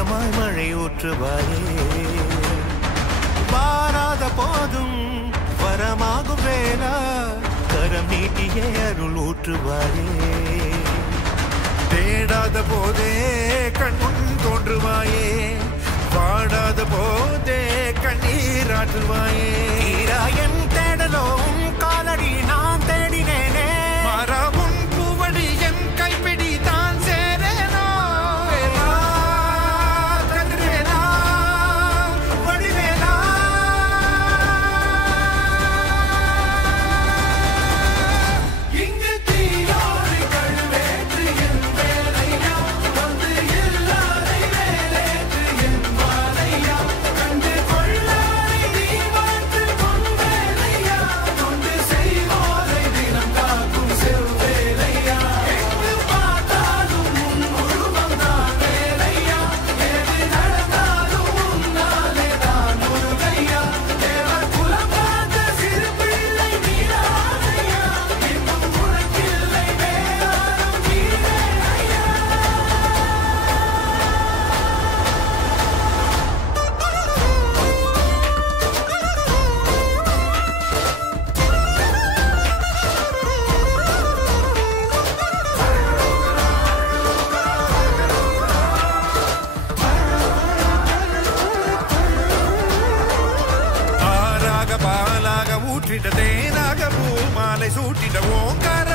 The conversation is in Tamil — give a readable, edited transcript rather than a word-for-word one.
ஏக்கமாய் மழை ஊற்றுவாயே வாராத போதும் வரமாகும் வேளா கரம் நீட்டியே அருள் ஊற்றுவாயே தேடாத போதே கண்முன் தோன்றுவாயே வாடாத போதே கண்ணீராற்றுவாயே என் தேடலும் காலடி நான் தேடினேனே மாறாவும் பூவடி என் கைப்பிடி தான் சேரேனோ கதிரேனா வடிவேலா இங்கு தீயோடு கழுவேற்று என் வேலையா வந்து இல்லாதை வேலேற்று என் வாழையா கண்டு கொள்ளாரை நீ வாழ்த்து கொண்டேலையா கொண்டு செய்வோரை தினம் காக்கும் செவ்வேலையா எங்கு பார்த்தாலும் உன் உருவம் தான் வேலையா எது நடந்தாலும் உன்னாலே தான் முருகையா தேவர் குலம் பார்த்த சிறு பிள்ளை நீரானையா இன்னும் உனக்கில்லை வேறாரும் கீழேனையா ஆறாக பாலாக ஊற்றிட தேனாக பூமாலை சூட்டிட ஓங்கார